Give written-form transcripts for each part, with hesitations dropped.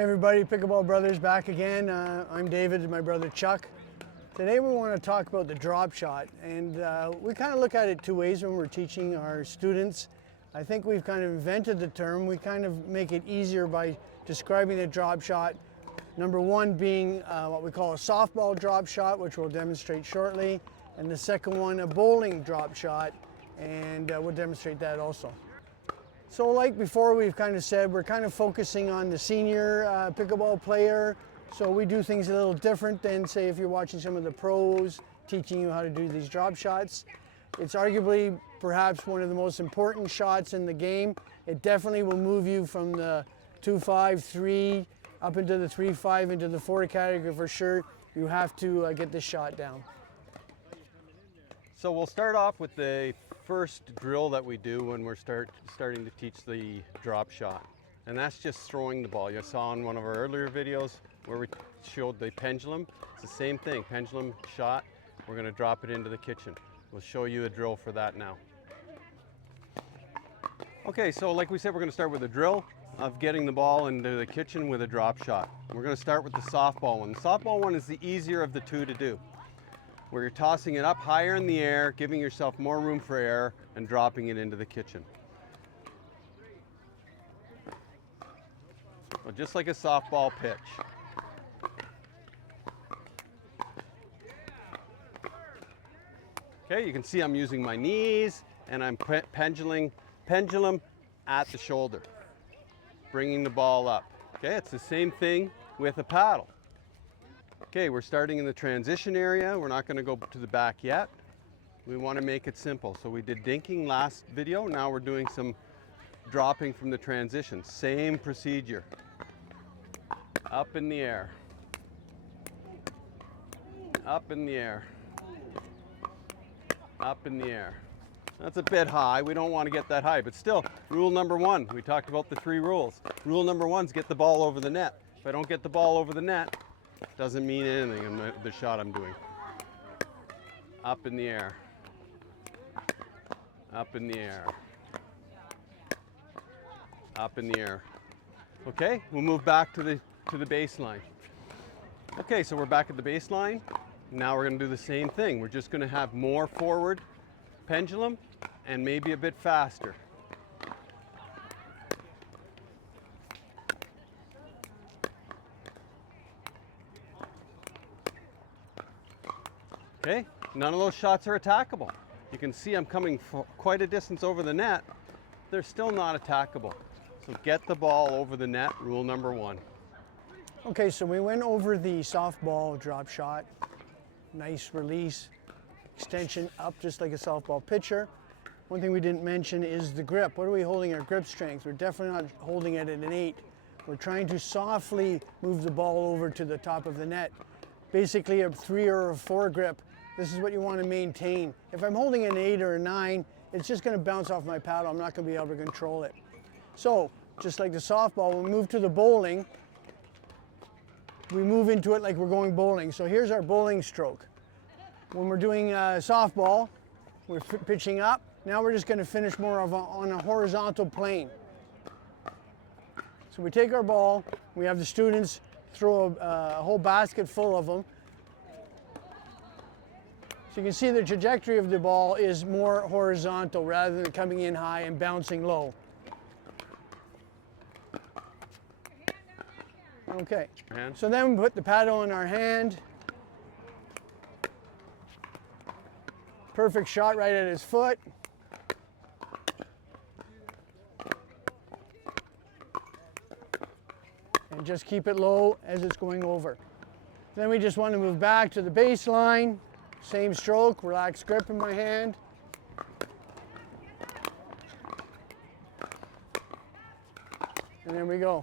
Hey everybody, Pickleball Brothers back again. I'm David and my brother Chuck. Today we want to talk about the drop shot, and we kind of look at it two ways when we're teaching our students. I think we've kind of invented the term. We kind of make it easier by describing the drop shot. Number one being what we call a softball drop shot, which we'll demonstrate shortly, and the second one a bowling drop shot, and we'll demonstrate that also. So like before, we've kind of said we're kind of focusing on the senior pickleball player. So we do things a little different than, say, if you're watching some of the pros teaching you how to do these drop shots. It's arguably perhaps one of the most important shots in the game. It definitely will move you from the 2-5, 3 up into the 3-5 into the 4 category for sure. You have to get this shot down. So we'll start off with the first drill that we do when we're starting to teach the drop shot. And that's just throwing the ball. You saw in one of our earlier videos where we showed the pendulum. It's the same thing, pendulum shot. We're gonna drop it into the kitchen. We'll show you a drill for that now. Okay, so like we said, we're gonna start with a drill of getting the ball into the kitchen with a drop shot. We're gonna start with the softball one. The softball one is the easier of the two to do, where you're tossing it up higher in the air, giving yourself more room for air, and dropping it into the kitchen. So just like a softball pitch. Okay, you can see I'm using my knees, and I'm pendulum at the shoulder, bringing the ball up. Okay, it's the same thing with a paddle. Okay, we're starting in the transition area. We're not going to go to the back yet. We want to make it simple. So we did dinking last video. Now we're doing some dropping from the transition. Same procedure. Up in the air. Up in the air. Up in the air. That's a bit high. We don't want to get that high, but still, rule number one. We talked about the 3 rules. Rule number 1 is get the ball over the net. If I don't get the ball over the net, doesn't mean anything in the shot I'm doing. Up in the air. Up in the air. Up in the air. Okay, we'll move back to the baseline. Okay, so we're back at the baseline. Now we're going to do the same thing. We're just going to have more forward pendulum and maybe a bit faster. Okay, none of those shots are attackable. You can see I'm coming quite a distance over the net. They're still not attackable. So get the ball over the net, rule number 1. Okay, so we went over the softball drop shot. Nice release, extension up just like a softball pitcher. One thing we didn't mention is the grip. What are we holding our grip strength? We're definitely not holding it at an 8. We're trying to softly move the ball over to the top of the net. Basically a 3 or a 4 grip. This is what you want to maintain. If I'm holding an 8 or a 9, it's just going to bounce off my paddle. I'm not going to be able to control it. So, just like the softball, we move to the bowling. We move into it like we're going bowling. So here's our bowling stroke. When we're doing softball, we're pitching up. Now we're just going to finish more of on a horizontal plane. So we take our ball. We have the students throw a whole basket full of them. So you can see the trajectory of the ball is more horizontal rather than coming in high and bouncing low. Okay, so then we put the paddle in our hand. Perfect shot right at his foot. And just keep it low as it's going over. Then we just want to move back to the baseline. Same stroke, relaxed grip in my hand. And there we go.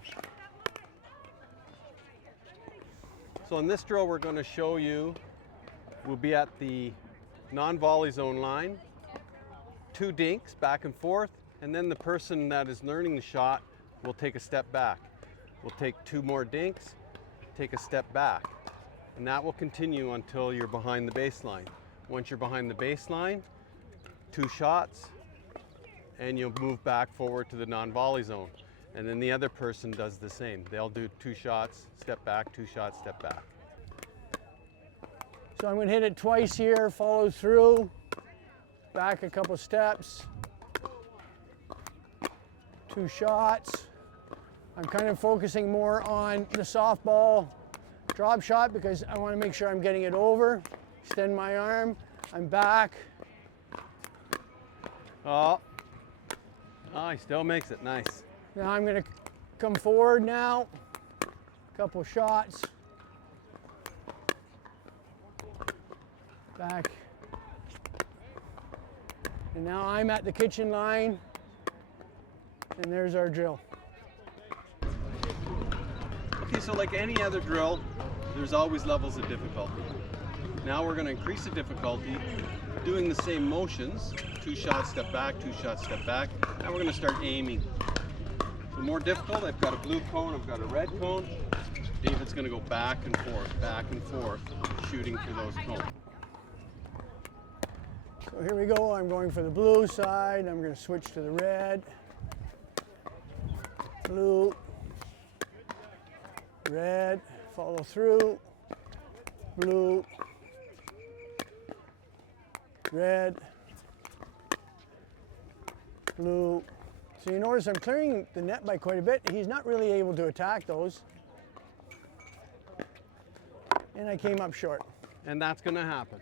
So in this drill we're going to show you, we'll be at the non-volley zone line, 2 dinks back and forth, and then the person that is learning the shot will take a step back. We'll take 2 more dinks, take a step back, and that will continue until you're behind the baseline. Once you're behind the baseline, 2 shots, and you'll move back forward to the non-volley zone. And then the other person does the same. They'll do 2 shots, step back, 2 shots, step back. So I'm going to hit it twice here, follow through, back a couple steps, 2 shots. I'm kind of focusing more on the softball drop shot because I want to make sure I'm getting it over. Extend my arm, I'm back. Oh, he still makes it, nice. Now I'm going to come forward now, couple shots, back, and now I'm at the kitchen line, and there's our drill. Okay, so like any other drill, there's always levels of difficulty. Now we're going to increase the difficulty, doing the same motions, 2 shots, step back, 2 shots, step back. Now we're going to start aiming. So more difficult, I've got a blue cone, I've got a red cone. David's going to go back and forth, shooting for those cones. So here we go, I'm going for the blue side, I'm going to switch to the red, blue, red, follow through, blue, red, blue. So you notice I'm clearing the net by quite a bit. He's not really able to attack those. And I came up short. And that's going to happen.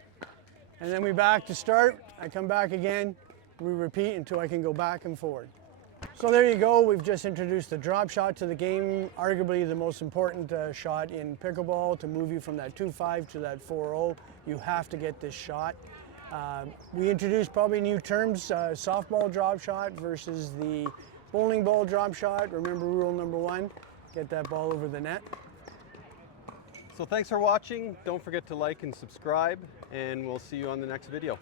And then we back to start. I come back again. We repeat until I can go back and forward. So there you go. We've just introduced the drop shot to the game, arguably the most important shot in pickleball to move you from that 2-5 to that 4-0. You have to get this shot. We introduced probably new terms, softball drop shot versus the bowling ball drop shot. Remember rule number 1, get that ball over the net. So thanks for watching. Don't forget to like and subscribe, and we'll see you on the next video.